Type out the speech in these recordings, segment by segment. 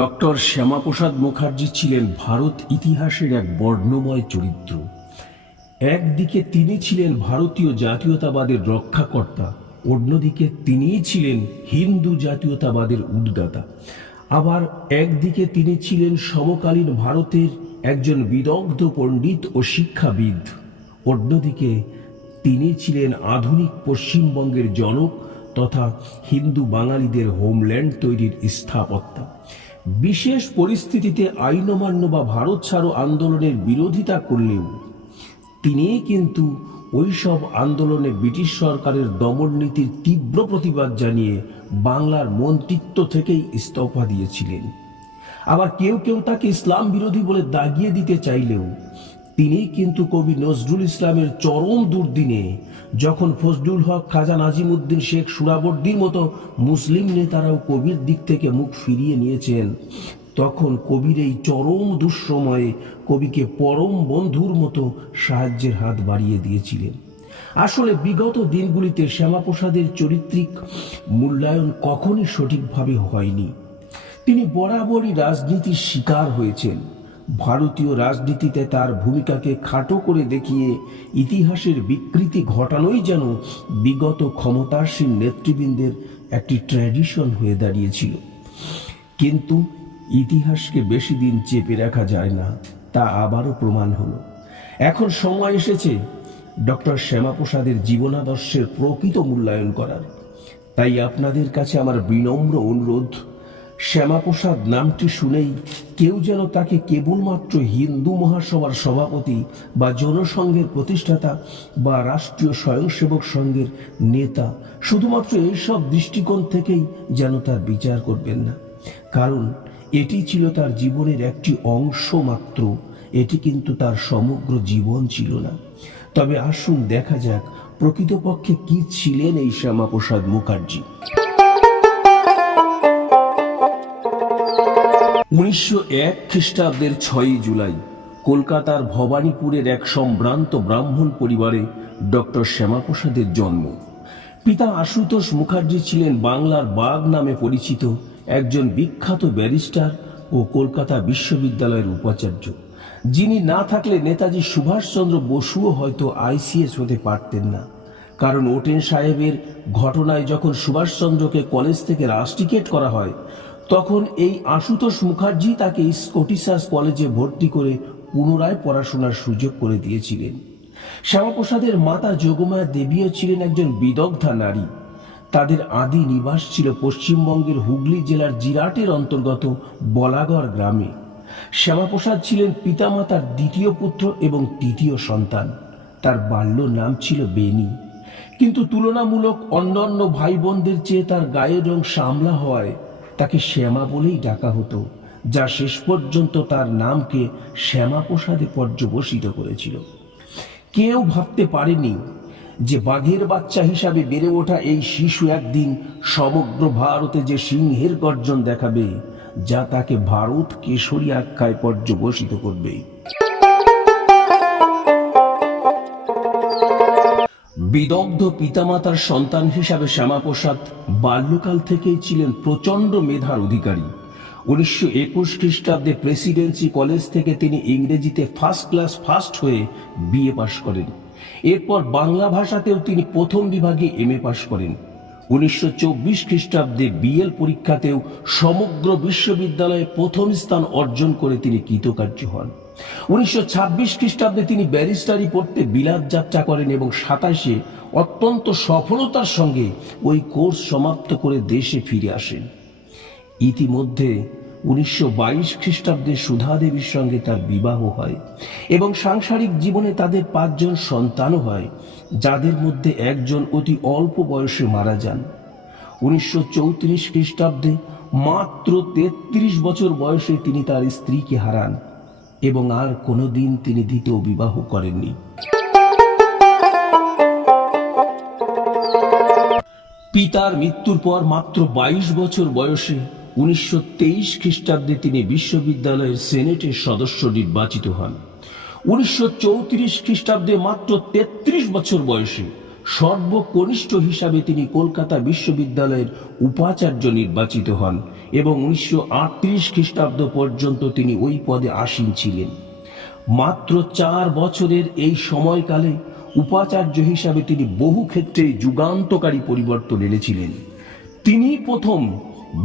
Doctor Shyamaprasad Mukherjee ছিলেন ভারত ইতিহাসের এক বর্ণময় চরিত্র। একদিকে তিনি ছিলেন ভারতীয় জাতীয়তাবাদের রক্ষাকর্তা, অন্যদিকে তিনিই ছিলেন হিন্দু জাতীয়তাবাদের উদ্গাতা। আবার একদিকে তিনি ছিলেন সমকালীন ভারতের একজন বিদগ্ধ পণ্ডিত ও শিক্ষাবিদ, অন্যদিকে তিনি ছিলেন আধুনিক পশ্চিমবঙ্গের জনক তথা হিন্দু বাঙালিদের হোমল্যান্ড তৈরির স্থাপত্যা। বিশেষ পরিস্থিতিতে আইন অমান্য বা ভারত ছাড়ো আন্দোলনের বিরোধিতা করলেও তিনি কিন্তু ওইসব আন্দোলনে ব্রিটিশ সরকারের দমন নীতির তীব্র প্রতিবাদ জানিয়ে বাংলার মন্ত্রিত্ব থেকেই ইস্তফা দিয়েছিলেন। আবার কেউ কেউ তাকে ইসলাম বিরোধী বলে দাগিয়ে দিতে চাইলেও তিনি কিন্তু কবি নজরুল ইসলামের চরম দুর্দিনে, যখন ফজলুল হক, খাজা নাজিমুদ্দিন শেখ সুহরাওয়ার্দীর মতো মুসলিম নেতারাও কবির দিক থেকে মুখ ফিরিয়ে নিয়েছেন, তখন কবির এই চরম দুঃসময়ে কবিকে পরম বন্ধুর মতো সাহায্যের হাত বাড়িয়ে দিয়েছিলেন। আসলে বিগত দিনগুলিতে শ্যামাপ্রসাদের চরিত্রিক মূল্যায়ন কখনই সঠিকভাবে হয়নি। তিনি বরাবরই রাজনীতির শিকার হয়েছেন। ভারতীয় রাজনীতিতে তার ভূমিকাকে খাটো করে দেখিয়ে ইতিহাসের বিকৃতি ঘটানোই যেন বিগত ক্ষমতাসীন নেতৃবৃন্দের একটি ট্র্যাডিশন হয়ে দাঁড়িয়েছিল। কিন্তু ইতিহাসকে বেশি দিন চেপে রাখা যায় না, তা আবারও প্রমাণ হলো। এখন সময় এসেছে ডক্টর শ্যামাপ্রসাদের জীবনাদর্শের প্রকৃত মূল্যায়ন করার। তাই আপনাদের কাছে আমার বিনম্র অনুরোধ, শ্যামাপ্রসাদ নামটি শুনেই কেউ যেন তাকে কেবলমাত্র হিন্দু মহাসভার সভাপতি বা জনসংঘের প্রতিষ্ঠাতা বা রাষ্ট্রীয় স্বয়ংসেবক সংঘের নেতা, শুধুমাত্র এইসব দৃষ্টিকোণ থেকেই যেন তার বিচার করবেন না। কারণ এটি ছিল তার জীবনের একটি অংশ মাত্র, এটি কিন্তু তার সমগ্র জীবন ছিল না। তবে আসুন দেখা যাক প্রকৃতপক্ষে কি ছিলেন এই শ্যামাপ্রসাদ মুখার্জি। 1901 খ্রিস্টাব্দের 6 জুলাই কলকাতার ভবানীপুরের এক সম্ভ্রান্ত ব্রাহ্মণ পরিবারে ডক্টর শ্যামাপ্রসাদের জন্ম। পিতা আশুতোষ মুখার্জি ছিলেন বাংলার বাঘ নামে পরিচিত একজন বিখ্যাত ব্যারিস্টার ও কলকাতা বিশ্ববিদ্যালয়ের উপাচার্য, যিনি না থাকলে নেতাজি সুভাষচন্দ্র বসুও হয়তো আইসিএস হতে পারতেন না। কারণ ওটেন সাহেবের ঘটনায় যখন সুভাষচন্দ্রকে কলেজ থেকে রাস্টিকেট করা হয়, তখন এই আশুতোষ মুখার্জি তাকে স্কটিশাস কলেজে ভর্তি করে পুনরায় পড়াশোনার সুযোগ করে দিয়েছিলেন। শ্যামাপ্রসাদের মাতা যোগমায়া দেবীও ছিলেন একজন বিদগ্ধা নারী। তাদের আদি নিবাস ছিল পশ্চিমবঙ্গের হুগলি জেলার জিরাটের অন্তর্গত বলাগড় গ্রামে। শ্যামাপ্রসাদ ছিলেন পিতামাতার দ্বিতীয় পুত্র এবং তৃতীয় সন্তান। তার বাল্য নাম ছিল বেনি, কিন্তু তুলনামূলক অন্যান্য ভাই বোনদের চেয়ে তার গায়ের রং শ্যামলা হওয়ায় তাকে শ্যামা বলেই ডাকা হতো, যা শেষ পর্যন্ত তার নামকে শ্যামাপ্রসাদে পর্যবসিত করেছিল। কেউ ভাবতে পারেনি যে বাঘের বাচ্চা হিসাবে বেড়ে ওঠা এই শিশু একদিন সমগ্র ভারতে যে সিংহের গর্জন দেখাবে, যা তাকে ভারত কেশরী আখ্যায় পর্যবসিত করবে। বিদগ্ধ পিতামাতার সন্তান হিসাবে শ্যামাপ্রসাদ বাল্যকাল থেকেই ছিলেন প্রচণ্ড মেধার অধিকারী। 1921 খ্রিস্টাব্দে প্রেসিডেন্সি কলেজ থেকে তিনি ইংরেজিতে ফার্স্ট ক্লাস ফার্স্ট হয়ে বিএ পাশ করেন। এরপর বাংলা ভাষাতেও তিনি প্রথম বিভাগে এমএ পাশ করেন। 1924 খ্রিস্টাব্দে বিএল পরীক্ষাতেও সমগ্র বিশ্ববিদ্যালয়ে প্রথম স্থান অর্জন করে তিনি কৃতকার্য হন। 1926 খ্রিস্টাব্দে তিনি ব্যারিস্টারি পড়তে বিলাত যাত্রা করেন এবং 27-এ অত্যন্ত সফলতার সঙ্গে ওই কোর্স সমাপ্ত করে দেশে ফিরে আসেন। ইতিমধ্যে 1922 খ্রিস্টাব্দে সুধা দেবীর সঙ্গে তার বিবাহ হয় এবং সাংসারিক জীবনে তাদের 5 জন সন্তানও হয়, যাদের মধ্যে একজন অতি অল্প বয়সে মারা যান। 1934 খ্রিস্টাব্দে মাত্র 33 বছর বয়সে তিনি তার স্ত্রীকে হারান এবং আর কোনোদিন তিনি দ্বিতীয় বিবাহ করেননি। পিতার মৃত্যুর পর মাত্র 22 বছর বয়সে 1923 খ্রিস্টাব্দে তিনি বিশ্ববিদ্যালয়ের সেনেটের সদস্য নির্বাচিত হন। 1934 খ্রিস্টাব্দে মাত্র 33 বছর বয়সে সর্বকনিষ্ঠ হিসাবে তিনি কলকাতা বিশ্ববিদ্যালয়ের উপাচার্য নির্বাচিত হন এবং 1938 খ্রিস্টাব্দ পর্যন্ত তিনি ওই পদে আসীন ছিলেন। মাত্র 4 বছরের এই সময়কালে উপাচার্য হিসাবে তিনি বহু ক্ষেত্রে যুগান্তকারী পরিবর্তন এনেছিলেন। তিনি প্রথম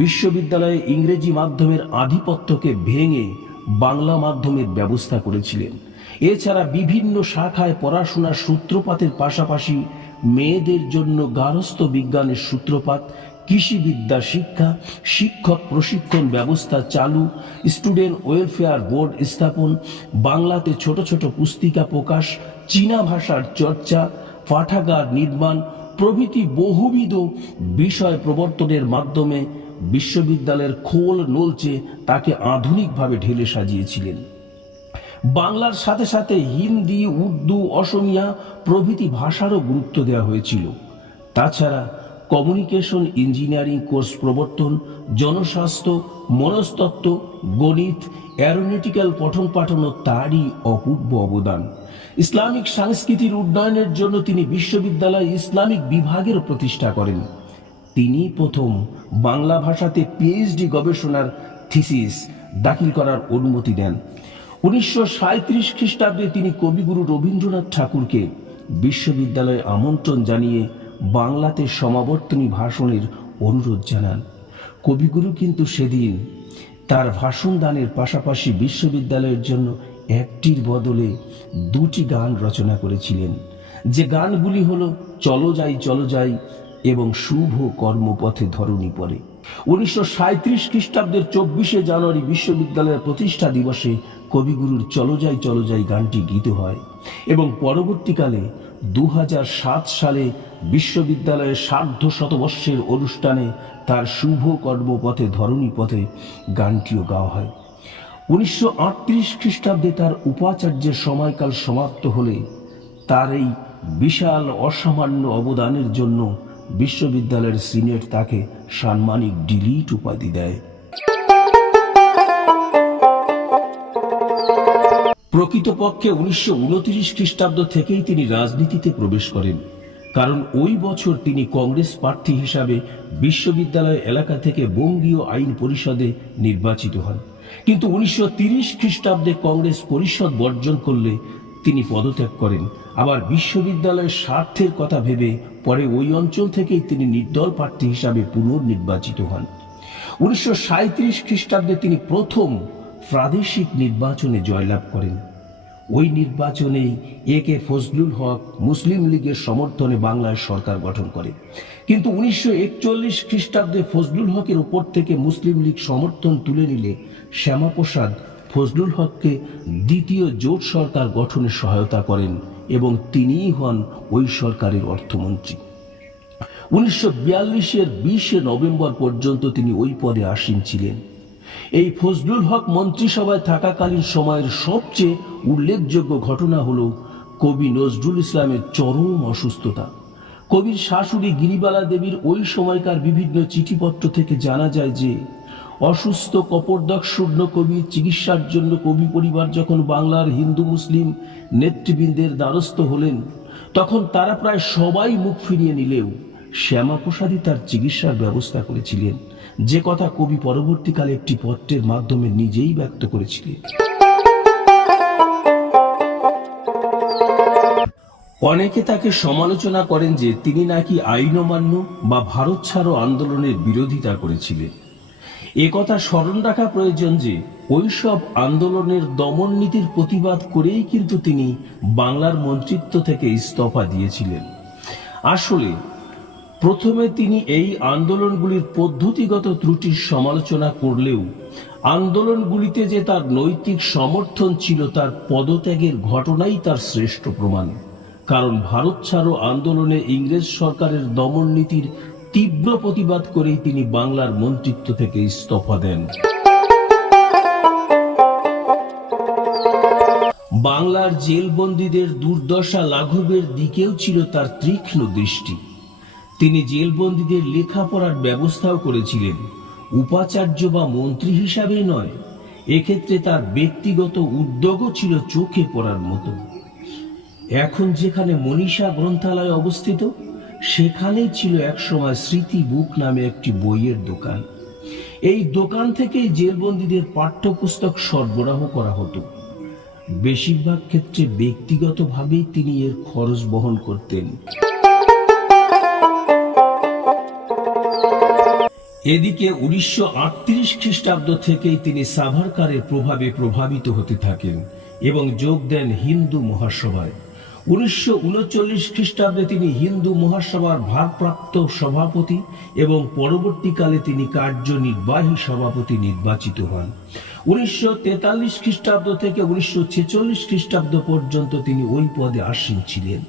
বিশ্ববিদ্যালয়ে ইংরেজি মাধ্যমের আধিপত্যকে ভেঙে বাংলা মাধ্যমের ব্যবস্থা করেছিলেন। এছাড়া বিভিন্ন শাখায় পড়াশোনার সূত্রপাতের পাশাপাশি মেয়েদের জন্য গার্হস্থ্য বিজ্ঞানের সূত্রপাত, কৃষিবিদ্যা শিক্ষা, শিক্ষক প্রশিক্ষণ ব্যবস্থা চালু, স্টুডেন্ট ওয়েলফেয়ার বোর্ড স্থাপন, বাংলাতে ছোট ছোট পুস্তিকা প্রকাশ, চীনা ভাষার চর্চা, পাঠাগার নির্মাণ প্রভৃতি বহুবিধ বিষয় প্রবর্তনের মাধ্যমে বিশ্ববিদ্যালয়ের খোল নলচে তাকে আধুনিকভাবে ঢেলে সাজিয়েছিলেন। বাংলার সাথে সাথে হিন্দি, উর্দু, অসমিয়া প্রভৃতি ভাষারও গুরুত্ব দেওয়া হয়েছিল। তাছাড়া কমিউনিকেশন ইঞ্জিনিয়ারিং কোর্স প্রবর্তন, জনস্বাস্থ্য, মনস্তত্ত্ব, গণিত, অ্যারোনটিক্যাল পঠন পাঠনও তারই অপূর্ব অবদান। ইসলামিক সংস্কৃতির উন্নয়নের জন্য তিনি বিশ্ববিদ্যালয়ে ইসলামিক বিভাগের প্রতিষ্ঠা করেন। তিনি প্রথম বাংলা ভাষাতে পিএইচডি গবেষণার থিসিস দাখিল করার অনুমতি দেন। 1937 খ্রিস্টাব্দে তিনি কবিগুরু রবীন্দ্রনাথ ঠাকুরকে বিশ্ববিদ্যালয়ে আমন্ত্রণ জানিয়ে বাংলাতে সমাবর্তনী ভাষণের অনুরোধ জানান। কবিগুরু কিন্তু সেদিন তার ভাষণ দানের পাশাপাশি বিশ্ববিদ্যালয়ের জন্য একটির বদলে 2টি গান রচনা করেছিলেন, যে গানগুলি হলো চলো যাই এবং শুভ কর্মপথে ধরণী পড়ে। 1937 খ্রিস্টাব্দের 24শে জানুয়ারি বিশ্ববিদ্যালয়ের প্রতিষ্ঠা দিবসে কবিগুরুর চলো যাই গানটি গীত হয় এবং পরবর্তীকালে 2007 সালে বিশ্ববিদ্যালয়ের সার্ধশতবর্ষের অনুষ্ঠানে তার শুভ কর্মপথে ধরণী পথে গানটিও গাওয়া হয়। 1938 খ্রিস্টাব্দে তার উপাচার্যের সময়কাল সমাপ্ত হলে তার এই বিশাল অসামান্য অবদানের জন্য বিশ্ববিদ্যালয়ের সিনেট তাকে সাম্মানিক ডিলিট উপাধি দেয়। প্রকৃতপক্ষে 1929 খ্রিস্টাব্দ থেকেই তিনি রাজনীতিতে প্রবেশ করেন, কারণ ওই বছর তিনি কংগ্রেস প্রার্থী হিসাবে বিশ্ববিদ্যালয় এলাকা থেকে বঙ্গীয় আইন পরিষদে নির্বাচিত হন। কিন্তু 1930 খ্রিস্টাব্দে কংগ্রেস পরিষদ বর্জন করলে তিনি পদত্যাগ করেন। আবার বিশ্ববিদ্যালয়ের স্বার্থের কথা ভেবে পরে ওই অঞ্চল থেকেই তিনি নির্দল প্রার্থী হিসাবে পুনর্নির্বাচিত হন। 1937 খ্রিস্টাব্দে তিনি প্রথম প্রাদেশিক নির্বাচনে জয়লাভ করেন। ওই নির্বাচনেই একে ফজলুল হক মুসলিম লীগের সমর্থনে বাংলায় সরকার গঠন করে। কিন্তু 1941 খ্রিস্টাব্দে ফজলুল হকের উপর থেকে মুসলিম লীগ সমর্থন তুলে নিলে শ্যামাপ্রসাদ ফজলুল হককে দ্বিতীয় জোট সরকার গঠনে সহায়তা করেন এবং তিনিই হন ওই সরকারের অর্থমন্ত্রী। 1942-এর 20শে নভেম্বর পর্যন্ত তিনি ওই পদে আসীন ছিলেন। এই ফজলুল হক মন্ত্রিসভায় থাকাকালীন সময়ের সবচেয়ে উল্লেখযোগ্য ঘটনা হল কবি নজরুল ইসলামের চরম অসুস্থতা। কবির শাশুড়ি গিরিবালা দেবীর ওই সময়কার বিভিন্ন চিঠিপত্র থেকে জানা যায় যে অসুস্থ কপোর্দকশূন্য কবির চিকিৎসার জন্য কবি পরিবার যখন বাংলার হিন্দু মুসলিম নেতৃবৃন্দের দ্বারস্থ হলেন, তখন তারা প্রায় সবাই মুখ ফিরিয়ে নিলেও শ্যামাপ্রসাদই তার চিকিৎসার ব্যবস্থা করেছিলেন, যে কথা কবি পরবর্তীকালে একটি পত্রের মাধ্যমে নিজেই ব্যক্ত করেছিলেন। অনেকে তাকে সমালোচনা করেন যে তিনি নাকি আইন অমান্য বা ভারত ছাড়ো আন্দোলনের বিরোধিতা করেছিলেন। একথা স্মরণ রাখা প্রয়োজন যে ওইসব আন্দোলনের দমন নীতির প্রতিবাদ করেই কিন্তু তিনি বাংলার মন্ত্রিত্ব থেকে ইস্তফা দিয়েছিলেন। আসলে প্রথমে তিনি এই আন্দোলনগুলির পদ্ধতিগত ত্রুটির সমালোচনা করলেও আন্দোলনগুলিতে যে তার নৈতিক সমর্থন ছিল তার পদত্যাগের ঘটনাই তার শ্রেষ্ঠ প্রমাণ। কারণ ভারত ছাড়ো আন্দোলনে ইংরেজ সরকারের দমন নীতির তীব্র প্রতিবাদ করেই তিনি বাংলার মন্ত্রিত্ব থেকে ইস্তফা দেন। বাংলার জেলবন্দীদের দুর্দশা লাঘবের দিকেও ছিল তার তীক্ষ্ণ দৃষ্টি। তিনি জেলবন্দীদের লেখাপড়ার ব্যবস্থাও করেছিলেন, উপাচার্য বা মন্ত্রী হিসাবে নয়। এক্ষেত্রে তার ব্যক্তিগত উদ্যোগও ছিল চোখে পড়ার মতো। এখন যেখানে মনীষা গ্রন্থালয় অবস্থিত, সেখানেই ছিল একসময় স্মৃতি বুক নামে একটি বইয়ের দোকান। এই দোকান থেকেই জেলবন্দীদের পাঠ্যপুস্তক সরবরাহ করা হতো। বেশিরভাগ ক্ষেত্রে ব্যক্তিগতভাবেই তিনি এর খরচ বহন করতেন। এদিকে 1938 খ্রিস্টাব্দ থেকেই তিনি সাভারকারের প্রভাবে প্রভাবিত হতে থাকেন এবং যোগ দেন হিন্দু মহাসভায়। 1939 খ্রিস্টাব্দে তিনি হিন্দু মহাসভার ভারপ্রাপ্ত সভাপতি এবং পরবর্তীকালে তিনি কার্যনির্বাহী সভাপতি নির্বাচিত হন। 1943 খ্রিস্টাব্দ থেকে 1946 খ্রিস্টাব্দ পর্যন্ত তিনি ওই পদে আসীন ছিলেন।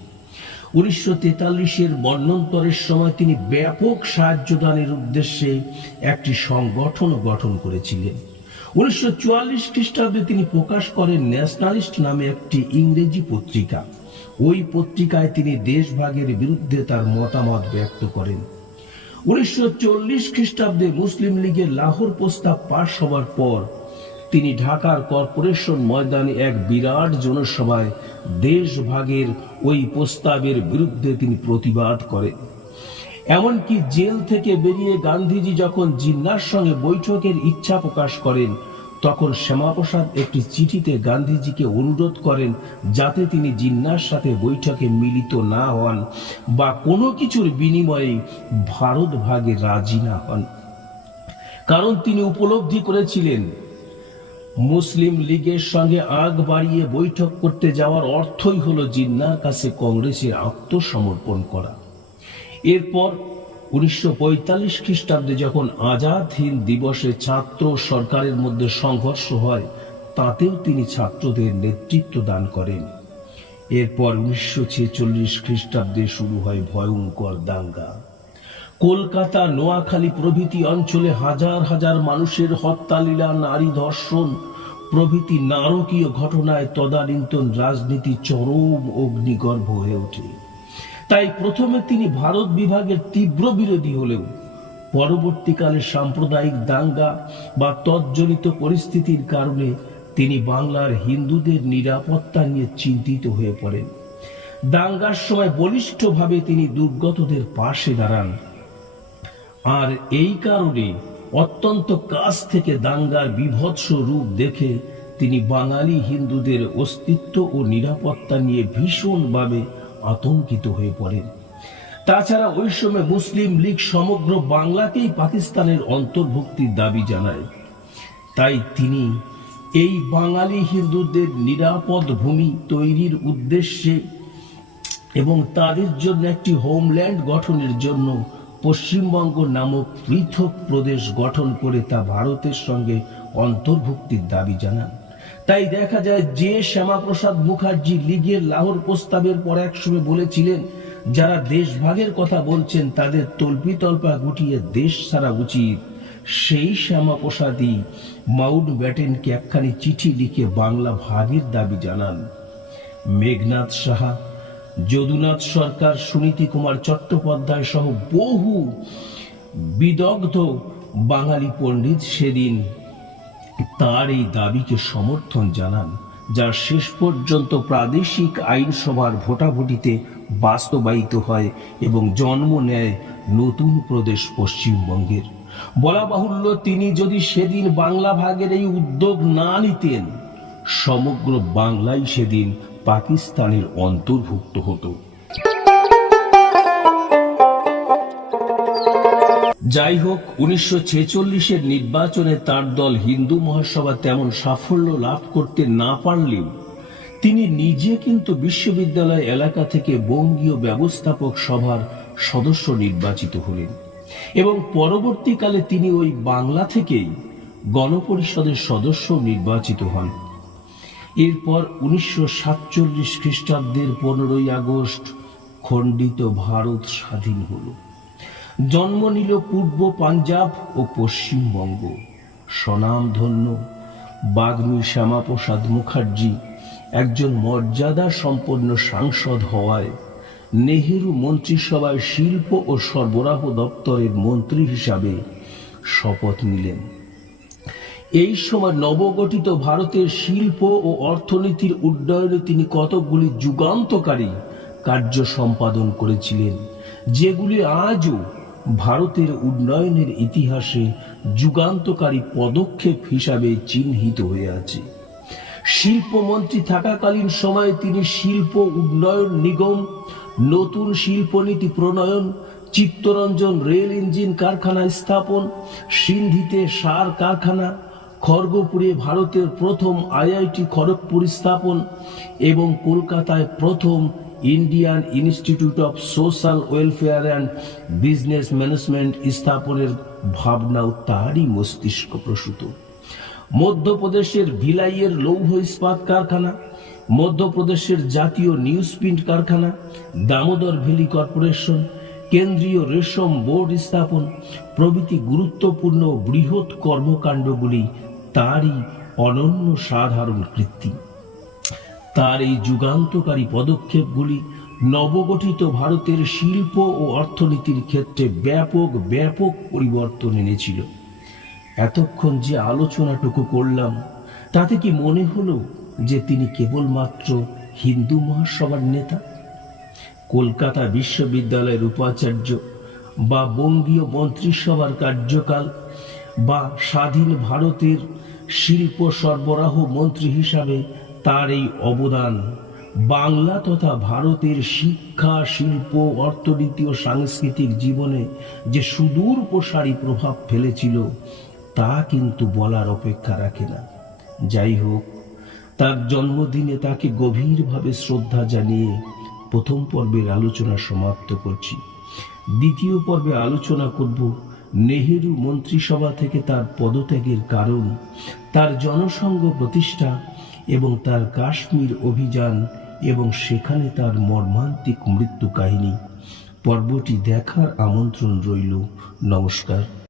1943-এর মন্বন্তরের সময় তিনি ব্যাপক সাহায্যদানের উদ্দেশ্যে একটি সংগঠন গঠন করেছিলেন। 1944 খ্রিস্টাব্দে তিনি প্রকাশ করেন ন্যাশনালিস্ট নামে একটি ইংরেজি পত্রিকা। ওই পত্রিকায় তিনি দেশভাগের বিরুদ্ধে তার মতামত ব্যক্ত করেন। 1940 খ্রিস্টাব্দে মুসলিম লীগের লাহোর প্রস্তাব পাশ হবার পর তিনি ঢাকার কর্পোরেশন ময়দানে এক বিরাট জনসভায় দেশভাগের ওই প্রস্তাবের বিরুদ্ধে তিনি প্রতিবাদ করেন। এমনকি জেল থেকে বেরিয়ে গান্ধীজি যখন জিন্নার সঙ্গে বৈঠকের ইচ্ছা প্রকাশ করেন, তখন শ্যামাপ্রসাদ একটি চিঠিতে গান্ধীজিকে অনুরোধ করেন যাতে তিনি জিন্নার সাথে বৈঠকে মিলিত না হন বা কোনো কিছুর বিনিময়ে ভারত ভাগে রাজি না হন। কারণ তিনি উপলব্ধি করেছিলেন মুসলিম লীগের সঙ্গে আগ বাড়িয়ে বৈঠক করতে যাওয়ার অর্থই হলো জিন্নার কাছে কংগ্রেসের আত্মসমর্পণ করা। এরপর 1945 খ্রিস্টাব্দে যখন আজাদ হিন্দ দিবসে ছাত্র সরকারের মধ্যে সংঘর্ষ হয়, তাতেও তিনি ছাত্রদের নেতৃত্ব দান করেন। এরপর 1946 খ্রিস্টাব্দে শুরু হয় ভয়ঙ্কর দাঙ্গা। কলকাতা, নোয়াখালী প্রভৃতি অঞ্চলে হাজার হাজার মানুষের হত্যালীলা, নারী ধর্ষণ প্রভৃতি নারকীয় ঘটনায় তদানীন্তন রাজনীতি চরম অগ্নিগর্ভ হয়ে ওঠে। তাই প্রথমে তিনি ভারত বিভাগের তীব্র বিরোধী হলেও পরবর্তীকালে সাম্প্রদায়িক দাঙ্গা বা তজ্জনিত পরিস্থিতির কারণে তিনি বাংলার হিন্দুদের নিরাপত্তা নিয়ে চিন্তিত হয়ে পড়েন। দাঙ্গার সময় বলিষ্ঠভাবে তিনি দুর্গতদের পাশে দাঁড়ান। আর এই কারণে অত্যন্ত কাছ থেকে দাঙ্গার বীভৎস রূপ দেখে তিনি বাঙালি হিন্দুদের অস্তিত্ব ও নিরাপত্তা নিয়ে ভীষণভাবে আতঙ্কিত হয়ে পড়েন। তাছাড়া ওই সময় মুসলিম লীগ সমগ্র বাংলাকেই পাকিস্তানের অন্তর্ভুক্তির দাবি জানায়। তাই তিনি এই বাঙালি হিন্দুদের নিরাপদ ভূমি তৈরির উদ্দেশ্যে এবং তাদের জন্য একটি হোমল্যান্ড গঠনের জন্য পশ্চিমবঙ্গ নামক পৃথক প্রদেশ গঠন করে তা ভারতের সঙ্গে অন্তর্ভুক্তির দাবি জানান। তাই দেখা যায় যে শ্যামাপ্রসাদ মুখার্জি লীগের লাহোর প্রস্তাবের পর একসময় বলেছিলেন যারা দেশভাগের কথা বলছেন তাদের তল্পিতল্পা গুটিয়ে দেশ ছাড়া উচিত, সেই শ্যামাপ্রসাদই মাউন্ট ব্যাটেনকে একখানি চিঠি লিখে বাংলা ভাগের দাবি জানান। মেঘনাথ সাহা, যদুনাথ সরকার, সুনীতি কুমার চট্টোপাধ্যায় সহ বহু বিদগ্ধ বাঙালি পণ্ডিত সেদিন তার এই দাবিকে সমর্থন জানান, যা শেষ পর্যন্ত প্রাদেশিক আইনসভার ভোটাভুটিতে বাস্তবায়িত হয় এবং জন্ম নেয় নতুন প্রদেশ পশ্চিমবঙ্গের। বলা বাহুল্য, তিনি যদি সেদিন বাংলা ভাগের এই উদ্যোগ না নিতেন, সমগ্র বাংলাই সেদিন পাকিস্তানের অন্তর্ভুক্ত হতো। যাই হোক, 1946-এর নির্বাচনে তার দল হিন্দু মহাসভা তেমন সাফল্য লাভ করতে না পারলেও তিনি নিজে কিন্তু বিশ্ববিদ্যালয় এলাকা থেকে বঙ্গীয় ব্যবস্থাপক সভার সদস্য নির্বাচিত হলেন এবং পরবর্তীকালে তিনি ওই বাংলা থেকেই গণপরিষদের সদস্য নির্বাচিত হন। এরপর 1947 খ্রিস্টাব্দের 15 আগস্ট খণ্ডিত ভারত স্বাধীন হল। জন্ম নিল পূর্ব পাঞ্জাব ও পশ্চিমবঙ্গ। স্বনামধন্য বাগ্মী শ্যামাপ্রসাদ মুখার্জি একজন মর্যাদা সম্পন্ন সাংসদ হওয়ায় নেহেরু মন্ত্রিসভায় শিল্প ও সরবরাহ দপ্তরের মন্ত্রী হিসাবে শপথ নিলেন। এই সময় নবগঠিত ভারতের শিল্প ও অর্থনীতির উন্নয়নে তিনি কতকগুলি যুগান্তকারী কার্য সম্পাদন করেছিলেন, যেগুলি আজও ভারতের উন্নয়নের ইতিহাসে যুগান্তকারী পদক্ষেপ হিসাবে চিহ্নিত হয়ে আছে। শিল্পমন্ত্রী থাকাকালীন সময়ে তিনি শিল্প উন্নয়ন নিগম, নতুন শিল্পনীতি প্রণয়ন, চিত্তরঞ্জন রেল ইঞ্জিন কারখানা স্থাপন, সিন্ধিতে সার কারখানা, খড়গপুরে ভারতের প্রথম আইআইটি খড়গপুর স্থাপন এবং কলকাতায় প্রথম Indian institute of social welfare and business management স্থাপনের ভাবনাও তারই মস্তিষ্ক প্রসূত। মধ্যপ্রদেশের ভিলাইয়ের লৌহ ইস্পাত কারখানা, মধ্যপ্রদেশের জাতীয় নিউজ প্রিন্ট কারখানা, দামোদর ভ্যালি কর্পোরেশন, কেন্দ্রীয় রেশম বোর্ড স্থাপন প্রভৃতি গুরুত্বপূর্ণ বৃহৎ কর্মকাণ্ডগুলি তারই অনন্য সাধারণ কীর্তি। তার এই যুগান্তকারী পদক্ষেপগুলি নবগঠিত ভারতের শিল্প ও অর্থনীতির ক্ষেত্রে ব্যাপক ব্যাপক পরিবর্তন এনেছিল। এতক্ষণ যে আলোচনাটুকু করলাম তাতে কি মনে হলো যে তিনি কেবলমাত্র হিন্দু মহাসভার নেতা, কলকাতা বিশ্ববিদ্যালয়ের উপাচার্য, বা বঙ্গীয় মন্ত্রিসভার কার্যকাল, বা স্বাধীন ভারতের শিল্প সরবরাহ মন্ত্রী হিসাবে তার এই অবদান বাংলা তথা ভারতের শিক্ষা, শিল্প, অর্থনীতি ও সাংস্কৃতিক জীবনে যে সুদূর প্রসারী প্রভাব ফেলেছিল তা কিন্তু বলার অপেক্ষা রাখে না। যাই হোক, তার জন্মদিনে তাকে গভীরভাবে শ্রদ্ধা জানিয়ে প্রথম পর্বের আলোচনা সমাপ্ত করছি। দ্বিতীয় পর্বে আলোচনা করব নেহেরু মন্ত্রিসভা থেকে তার পদত্যাগের কারণ, তার জনসংঘ প্রতিষ্ঠা এবং তার কাশ্মীর অভিযান এবং সেখানে তার মর্মান্তিক মৃত্যু কাহিনী। পর্বটি দেখার আমন্ত্রণ রইল। নমস্কার।